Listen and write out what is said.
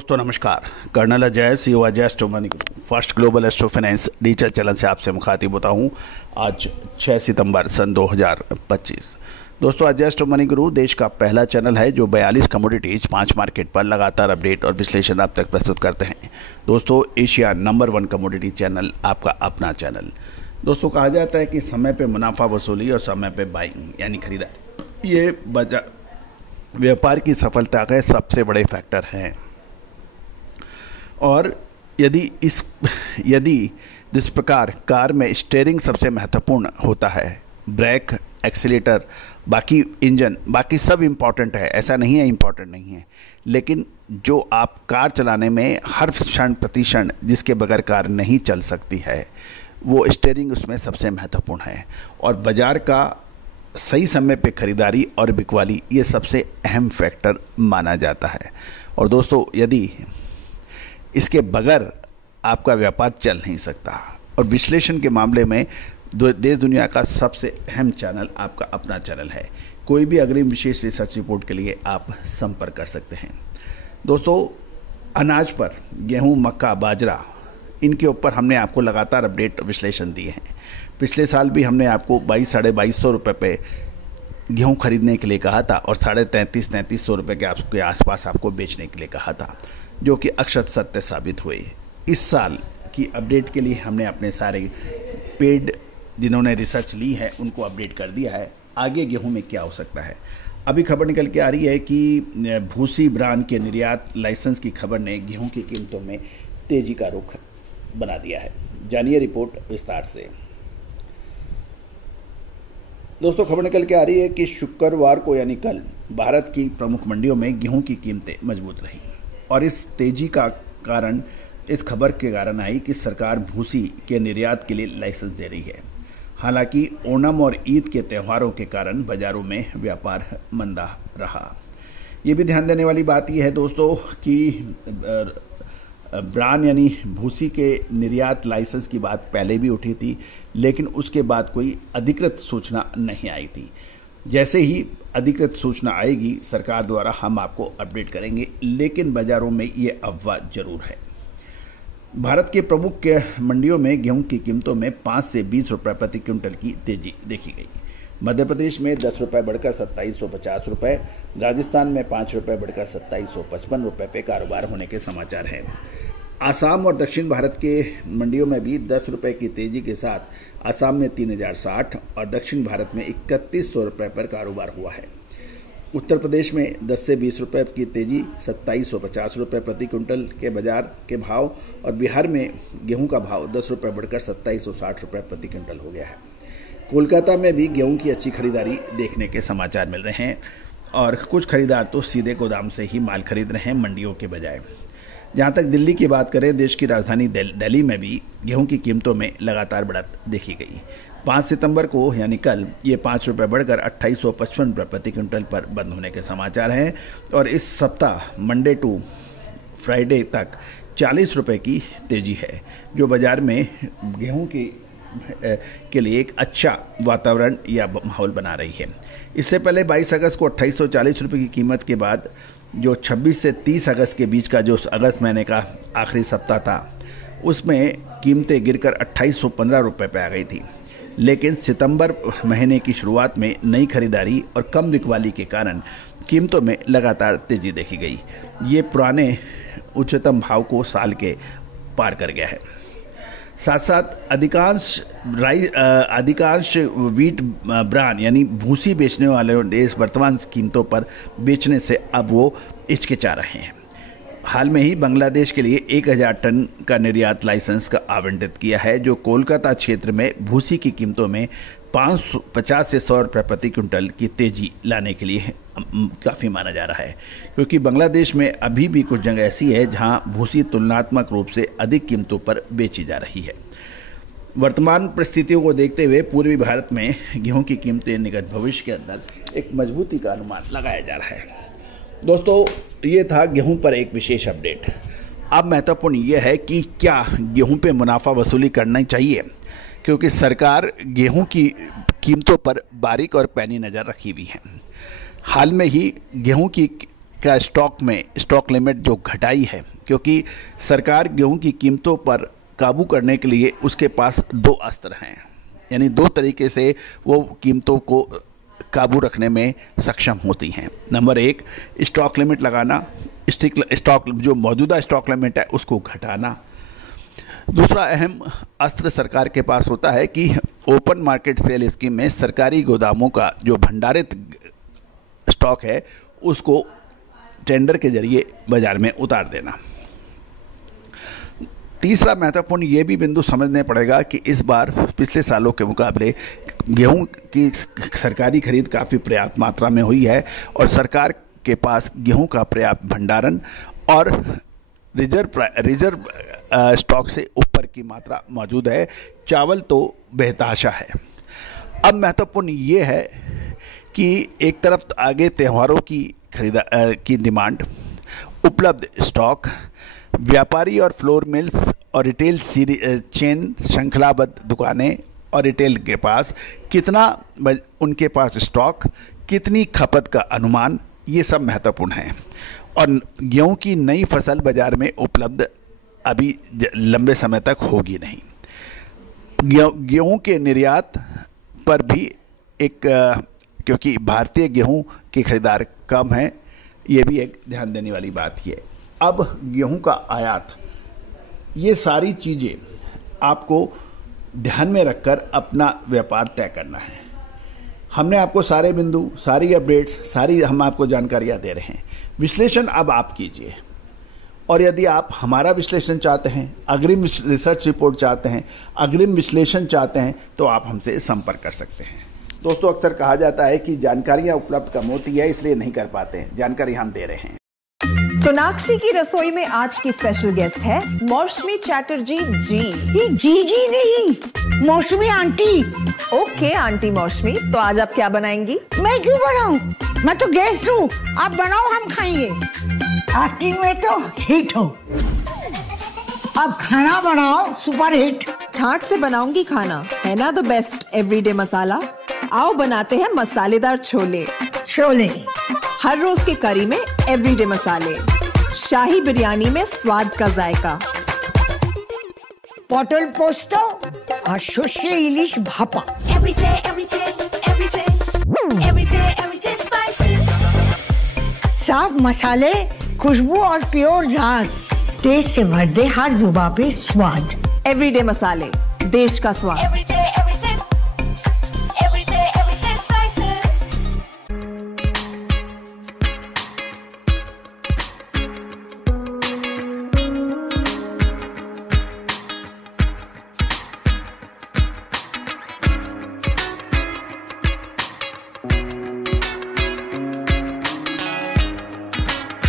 दोस्तों नमस्कार। Colonel Ajay CEO Ajay astro money group first global astro finance digital channel से आपसे मुखातिब होता हूं। आज 6 सितंबर सन 2025। दोस्तों अजय एस्ट्रो मनी ग्रुप देश का पहला चैनल है जो 42 कमोडिटीज 5 मार्केट पर लगातार अपडेट और विश्लेषण आप तक प्रस्तुत करते हैं। दोस्तों एशिया नंबर 1 कमोडिटी चैनल, आपका अपना चैनल। दोस्तों कहा जाता है कि समय पे मुनाफा वसूली और समय पे बाइंग यानी खरीदारी, ये व्यापार की सफलता के सबसे बड़े फैक्टर हैं। और यदि जिस प्रकार कार में स्टीयरिंग सबसे महत्वपूर्ण होता है, ब्रेक, एक्सीलेटर, बाकी इंजन, बाकी सब इम्पॉर्टेंट है, ऐसा नहीं है इम्पॉर्टेंट नहीं है, लेकिन जो आप कार चलाने में हर क्षण प्रतिक्षण जिसके बगैर कार नहीं चल सकती है, वो स्टीयरिंग उसमें सबसे महत्वपूर्ण है। और बाज़ार का सही समय पे खरीदारी और बिकवाली, ये सबसे अहम फैक्टर माना जाता है। और दोस्तों यदि इसके बगैर आपका व्यापार चल नहीं सकता। और विश्लेषण के मामले में देश दुनिया का सबसे अहम चैनल आपका अपना चैनल है। कोई भी अग्रिम विशेष रिसर्च रिपोर्ट के लिए आप संपर्क कर सकते हैं। दोस्तों अनाज पर गेहूं, मक्का, बाजरा, इनके ऊपर हमने आपको लगातार अपडेट विश्लेषण दिए हैं। पिछले साल भी हमने आपको 2200-2250 रुपये पे गेहूं खरीदने के लिए कहा था और 3300-3300 रुपये के आसपास आपको बेचने के लिए कहा था, जो कि अक्षत सत्य साबित हुए। इस साल की अपडेट के लिए हमने अपने सारे पेड जिन्होंने रिसर्च ली है उनको अपडेट कर दिया है। आगे गेहूं में क्या हो सकता है, अभी खबर निकल के आ रही है कि भूसी ब्रांड के निर्यात लाइसेंस की खबर ने गेहूं की कीमतों में तेजी का रुख बना दिया है। जानिए रिपोर्ट विस्तार से। दोस्तों खबर निकल के आ रही है कि शुक्रवार को यानी कल भारत की प्रमुख मंडियों में गेहूं की कीमतें मजबूत रहीं। और इस तेजी का कारण इस खबर के कारण आई कि सरकार भूसी के निर्यात के लिए लाइसेंस दे रही है। हालांकि ओणम और ईद के त्योहारों के कारण बाजारों में व्यापार मंदा रहा। ये भी ध्यान देने वाली बात यह है दोस्तों कि ब्रांड यानी भूसी के निर्यात लाइसेंस की बात पहले भी उठी थी, लेकिन उसके बाद कोई अधिकृत सूचना नहीं आई थी। जैसे ही अधिकृत सूचना आएगी सरकार द्वारा हम आपको अपडेट करेंगे, लेकिन बाजारों में ये अफवाह जरूर है। भारत के प्रमुख मंडियों में गेहूं की कीमतों में 5 से 20 रुपये प्रति क्विंटल की तेजी देखी गई। मध्य प्रदेश में 10 रुपये बढ़कर 2750 रुपये, राजस्थान में 5 रुपये बढ़कर 2755 रुपये पे कारोबार होने के समाचार हैं। आसाम और दक्षिण भारत के मंडियों में भी 10 रुपये की तेजी के साथ आसाम में 3060 और दक्षिण भारत में 3100 रुपये पर कारोबार हुआ है। उत्तर प्रदेश में 10 से 20 रुपये की तेजी 2750 रुपये प्रति क्विंटल के बाजार के भाव, और बिहार में गेहूं का भाव 10 रुपये बढ़कर 2760 रुपये प्रति क्विंटल हो गया है। कोलकाता में भी गेहूं की अच्छी खरीदारी देखने के समाचार मिल रहे हैं और कुछ खरीदार तो सीधे गोदाम से ही माल खरीद रहे हैं मंडियों के बजाय। जहां तक दिल्ली की बात करें, देश की राजधानी दिल्ली में भी गेहूं की कीमतों में लगातार बढ़त देखी गई। 5 सितंबर को यानी कल ये 5 रुपये बढ़कर 2855 रुपये प्रति क्विंटल पर बंद होने के समाचार हैं। और इस सप्ताह मंडे टू फ्राइडे तक 40 रुपये की तेजी है, जो बाजार में गेहूं के लिए एक अच्छा वातावरण या माहौल बना रही है। इससे पहले 22 अगस्त को 2840 रुपये की कीमत के बाद जो 26 से 30 अगस्त के बीच का जो अगस्त महीने का आखिरी सप्ताह था, उसमें कीमतें गिरकर 2815 रुपये पे आ गई थी। लेकिन सितंबर महीने की शुरुआत में नई खरीदारी और कम बिकवाली के कारण कीमतों में लगातार तेजी देखी गई। ये पुराने उच्चतम भाव को साल के पार कर गया है। साथ साथ अधिकांश वीट ब्रांड यानी भूसी बेचने वाले देश वर्तमान कीमतों पर बेचने से अब वो हिचकिचा रहे हैं। हाल में ही बांग्लादेश के लिए 1000 टन का निर्यात लाइसेंस का आवंटित किया है, जो कोलकाता क्षेत्र में भूसी की कीमतों में 50 से 100 रुपये प्रति क्विंटल की तेजी लाने के लिए काफ़ी माना जा रहा है, क्योंकि बांग्लादेश में अभी भी कुछ जगह ऐसी है जहां भूसी तुलनात्मक रूप से अधिक कीमतों पर बेची जा रही है। वर्तमान परिस्थितियों को देखते हुए पूर्वी भारत में गेहूं की कीमतें निकट भविष्य के अंदर एक मजबूती का अनुमान लगाया जा रहा है। दोस्तों ये था गेहूं पर एक विशेष अपडेट। अब महत्वपूर्ण यह है कि क्या गेहूं पे मुनाफा वसूली करना चाहिए, क्योंकि सरकार गेहूं की कीमतों पर बारीक और पैनी नज़र रखी हुई है। हाल में ही गेहूं की का स्टॉक लिमिट जो घटाई है, क्योंकि सरकार गेहूं की कीमतों पर काबू करने के लिए उसके पास दो अस्त्र हैं, यानी दो तरीके से वो कीमतों को काबू रखने में सक्षम होती हैं। नंबर एक, स्टॉक लिमिट लगाना, स्टॉक जो मौजूदा स्टॉक लिमिट है उसको घटाना। दूसरा अहम अस्त्र सरकार के पास होता है कि ओपन मार्केट सेल स्कीम में सरकारी गोदामों का जो भंडारित स्टॉक है उसको टेंडर के जरिए बाजार में उतार देना। तीसरा महत्वपूर्ण ये भी बिंदु समझने पड़ेगा कि इस बार पिछले सालों के मुकाबले गेहूं की सरकारी खरीद काफ़ी पर्याप्त मात्रा में हुई है और सरकार के पास गेहूं का पर्याप्त भंडारण और रिजर्व स्टॉक से ऊपर की मात्रा मौजूद है। चावल तो बेहताशा है। अब महत्वपूर्ण ये है कि एक तरफ आगे त्योहारों की डिमांड, उपलब्ध स्टॉक, व्यापारी और फ्लोर मिल्स और रिटेल चेन श्रृंखलाबद्ध दुकानें और रिटेल के पास कितना उनके पास स्टॉक, कितनी खपत का अनुमान, ये सब महत्वपूर्ण है। और गेहूं की नई फसल बाजार में उपलब्ध अभी लंबे समय तक होगी नहीं। गेहूं के निर्यात पर भी क्योंकि भारतीय गेहूं के खरीदार कम हैं, ये भी एक ध्यान देने वाली बात है। अब गेहूं का आयात, ये सारी चीज़ें आपको ध्यान में रखकर अपना व्यापार तय करना है। हमने आपको सारे बिंदु, सारी अपडेट्स, हम आपको जानकारियां दे रहे हैं। विश्लेषण अब आप कीजिए, और यदि आप हमारा विश्लेषण चाहते हैं, अग्रिम रिसर्च रिपोर्ट चाहते हैं, अग्रिम विश्लेषण चाहते हैं, तो आप हमसे संपर्क कर सकते हैं। दोस्तों, अक्सर कहा जाता है कि जानकारियां उपलब्ध कम होती है, इसलिए नहीं कर पाते हैं। जानकारी हम दे रहे हैं। सोनाक्षी की रसोई में आज की स्पेशल गेस्ट है मौसमी चैटर्जी जी। ये जी नहीं, मौसमी आंटी। ओके आंटी मौसमी, तो आज आप क्या बनाएंगी? मैं क्यों बनाऊं? मैं तो गेस्ट हूँ, आप बनाओ, हम खाएंगे। एक्टिंग में तो हिट हो, अब खाना बनाओ सुपर हिट। ठाट से बनाऊंगी खाना, है ना द बेस्ट एवरीडे मसाला। आओ बनाते हैं मसालेदार छोले। हर रोज के करी में एवरीडे मसाले, शाही बिरयानी में स्वाद का जायका, पटल पोस्तो और शुष्य इलिश भापा। साफ मसाले, खुशबू और प्योर झाग, टेस्ट से भर दे हर जुबान पे स्वाद। एवरीडे मसाले, देश का स्वाद।